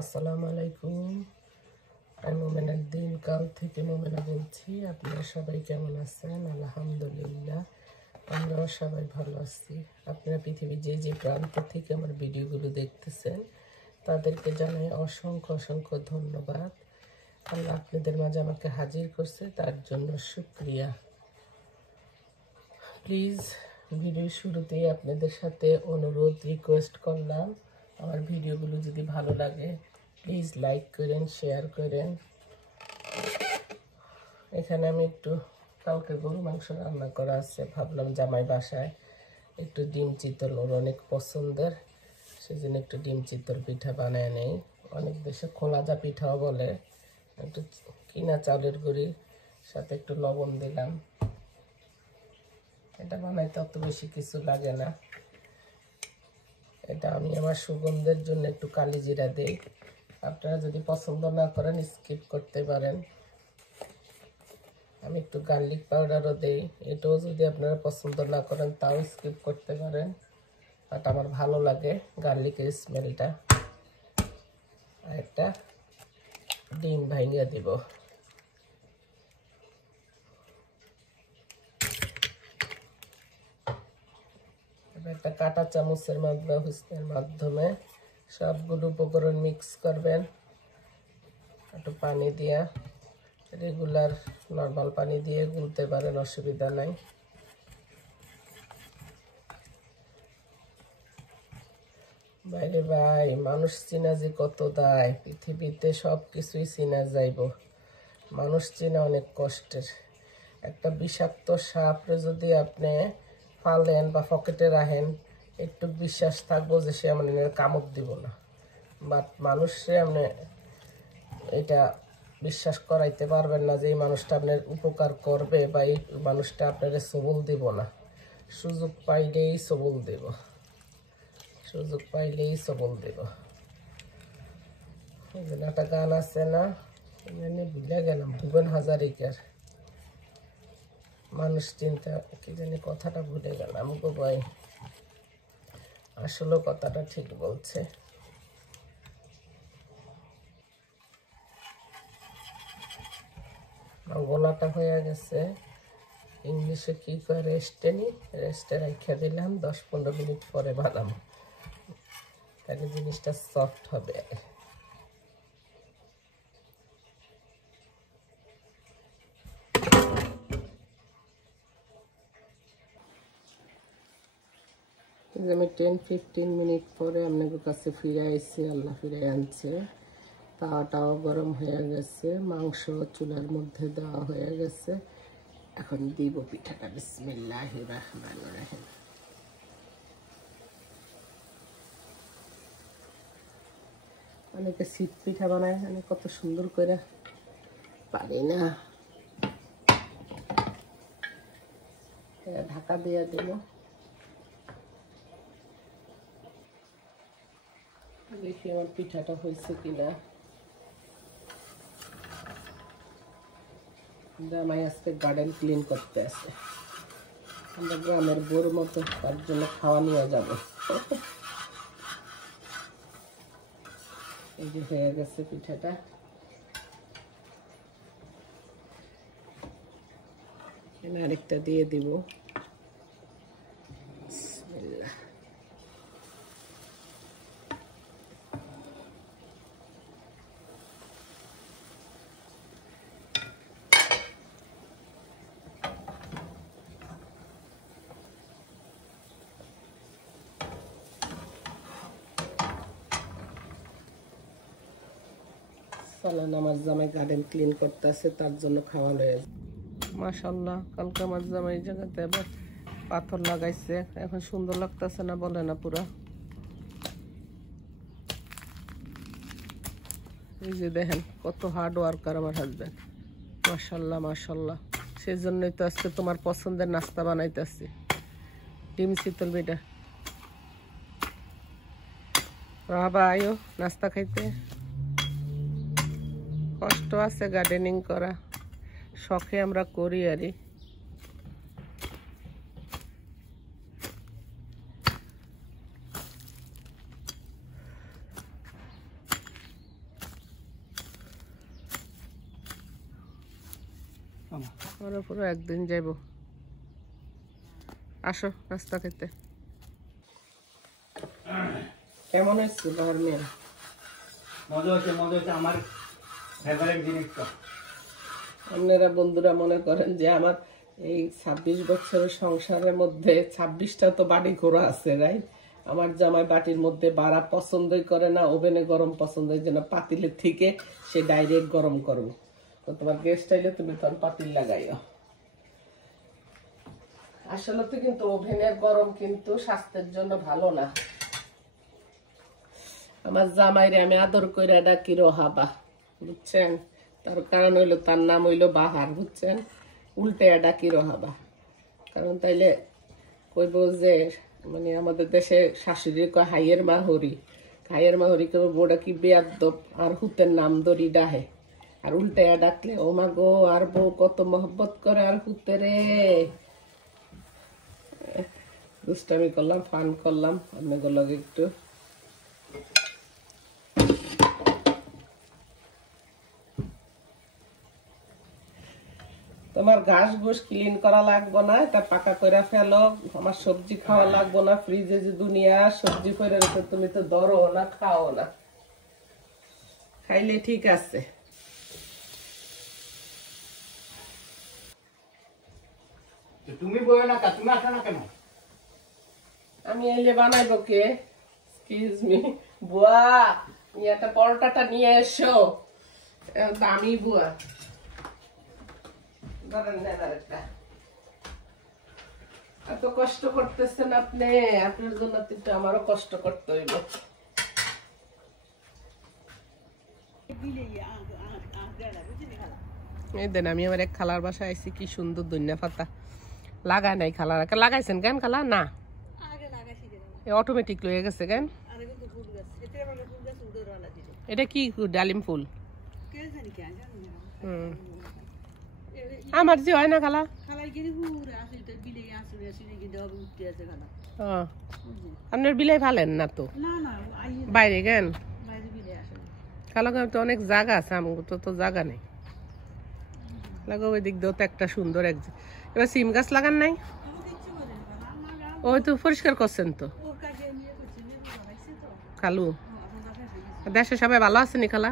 আসসালামু আলাইকুম। আমি মোমেনার দিন কাল থেকে মোমেনা বলছি। আপনারা সবাই কেমন আছেন? আলহামদুলিল্লাহ, আমরাও সবাই ভালো আছি। আপনারা পৃথিবীর যে যে প্রান্ত থেকে আমার ভিডিওগুলো দেখতেছেন তাদেরকে জানাই অসংখ্য অসংখ্য ধন্যবাদ। আল্লাহ আপনাদের মাঝে আমাকে হাজির করছে, তার জন্য শুকরিয়া। প্লিজ ভিডিও শুরুতেই আপনাদের সাথে অনুরোধ রিকোয়েস্ট করলাম, আমার ভিডিওগুলো যদি ভালো লাগে প্লিজ লাইক করেন, শেয়ার করেন। এখানে আমি একটু কালকে গরু মাংস রান্না করা আছে, ভাবলাম জামাই বাসায় একটু ডিম চিতল ওর অনেক পছন্দের, সেজন্য একটু ডিম চিতল পিঠা বানায় নেই। অনেক দেশে খোলাজা পিঠাও বলে। একটু কিনা চালের গুঁড়ির সাথে একটু লবণ দিলাম। এটা বানাইতে অত বেশি কিছু লাগে না। এটা আমি আমার সুগন্ধের জন্য একটু কালি জিরা দিই। আপনারা যদি পছন্দ না করেন স্কিপ করতে পারেন। আমি একটু গার্লিক পাউডারও দিই, এটাও যদি আপনারা পছন্দ না করেন তাও স্কিপ করতে পারেন, বাট আমার ভালো লাগে গার্লিকের স্মেলটা। আর একটা ডিম ভাঙিয়ে দিব। একটা কাঁটা চামচের মাধ্যমে হুইস্কের মাধ্যমে সবগুলো উপকরণ মিক্স করবেন। একটু পানি দিয়া, রেগুলার নর্মাল পানি দিয়ে গুলতে পারেন, অসুবিধা নাই। বাইরে ভাই, মানুষ চিনা যে কত দায়, পৃথিবীতে সব কিছুই চিনা যাইব, মানুষ চিনা অনেক কষ্টের। একটা বিষাক্ত সাপরে যদি আপনি ফালেন বা পকেটে রাখেন, একটু বিশ্বাস থাকবো যে সে মানে কামড় দিব না, বাট মানুষে আপনি এটা বিশ্বাস করাইতে পারবেন না যে এই মানুষটা আপনার উপকার করবে বা এই মানুষটা আপনার সবল দিব না। সুযোগ পাইলেই সবল দেব, সুযোগ পাইলেই সবল দেব। একটা গান আছে না, ভুলে গেলাম, ভুবন হাজারিকার, মানুষ চিন্তা কি জানি, কথাটা ভুলে গেলাম গো ভাই। আসলে কথাটা ঠিক বলছে। গোলাটা হয়ে গেছে, ইংলিশে কি কয় রেস্টে নি, রেস্টে রেখে দিলাম। 10-15 মিনিট পরে বানাবো, তাহলে জিনিসটা সফট হবে। আমি 10-15 মিনিট পরে আপনাদের কাছে ফিরে আইছি, আল্লাহ ফিরে আনছে। তাওয়াটাও গরম হয়ে গেছে, মাংস চুলার মধ্যে দেওয়া হয়ে গেছে। এখন দিব পিঠাটা। বিসমিল্লাহির রহমানির রহিম। অনেকে শীত পিঠা বানায়, আমি কত সুন্দর করে পারি না। ঢাকা দিয়ে দেব, দেখি আমার পিঠাটা হয়েছে কিনা। জামাই আজকে গার্ডেন ক্লিন করতে আছে, আমরা গ্রামের গরুর মতো, তার জন্য খাওয়া নিয়ে যাবো। এই যে হয়ে গেছে পিঠাটা, আরেকটা দিয়ে দিব। চলেন, আমার জামাই গার্ডেন ক্লিন করতে আছে, তার জন্য খাওয়া লয়ে। মাশাল্লাহ, কালকে আমার জামাই এই জায়গাতে আবার পাথর লাগাইছে, এখন সুন্দর লাগতেছে না বলে না পুরা। এই যে দেখেন কত হার্ড ওয়ার্কার আমার হাজবেন্ড, মাশাল্লাহ মাশাল্লাহ। সেই জন্যই তো আজকে তোমার পছন্দের নাস্তা বানাইতেছি, ডিম শীতল পিঠা। বাবা আয়ো নাস্তা খাইতে। কষ্ট আছে গার্ডেনিং করা, শখে আমরা করি আরই। আমার পুরো একদিন যাইব। আসো নাস্তা খেতে। কেমন হয়েছে বাহার মিয়া? মজা হচ্ছে, মজা হচ্ছে। আমার ফেভারিট জিনিসটা। আপনারা বন্ধুরা মনে করেন যে আমার এই 26 বছরের সংসারের মধ্যে 26টা তো বাড়ি ঘোরা আছে, রাইট? আমার জামাই বাটির মধ্যে বাড়া পছন্দই করে না, ওভেনে গরম পছন্দ, যেন পাতিলের থেকে সে ডাইরেক্ট গরম করবো। তো তোমার গেস্ট আইলে তুমি তখন পাতিল লাগাইও। আসলে তো কিন্তু ওভেনের গরম কিন্তু স্বাস্থ্যের জন্য ভালো না। আমার জামাইরে আমি আদর করে ডাকি রোহাবা, বুঝছেন? তার কারণ হইলো তার নাম হইলো বাহার, বুঝছেন? উল্টে ডাকি রোহাবা, কারণ তাইলে কইব যে মানে আমাদের দেশে শাশুড়ি কয় হাইয়ের মা হরি, হাইয়ের মা হরি কেউ বোড়া কি বেয়াদ্দপ আর হুতের নাম দড়ি ডাহে। আর উল্টে ডাকলে ও মা গো আর বউ কত মহব্বত করে আর হুতে রে। দুষ্টামি করলাম, ফান করলাম আপনাদের লগে একটু। তোমার ঘাস ঘুষ ক্লিন করা লাগবো না, এটা পাকা করে ফেলো। আমার সবজি খাওয়া লাগবো না, ফ্রিজে যে দুনিয়া সবজি করে রেখে তুমি তো ধরো না, খাও না। খাইলে ঠিক আছে। তুমি বলো না, তুমি আসো না কেন? আমি এলে বানাইবো কে? এক্সকিউজ মি বুয়া, একটা পরোটাটা নিয়ে এসো, দামি বুয়া। এত কষ্ট করতেছেন আপনি, আপনার জন্য কিন্তু আমারও কষ্ট করতে হইব। এই দেন আমি আমার এক খালার বাসায় আইছি, কি সুন্দর ধনিয়া পাতা লাগায় নাই খালার। লাগাইছেন কেন খালা? না অটোমেটিক লয়ে গেছে কেন? এটা কি ডালিম ফুল? আমার যে হয় না খালা, আপনার বিলাই ভালেন না তো বাইরে কেন? খালা তো অনেক জায়গা আছে, আমার তো জায়গা নেই। লাগো ওই দিক দিয়েও তো একটা সুন্দর এক। এবার সিম গাছ লাগান নাই? ওই তো পরিষ্কার করছেন তো খালু। দেশে সবাই ভালো আছেনি খালা?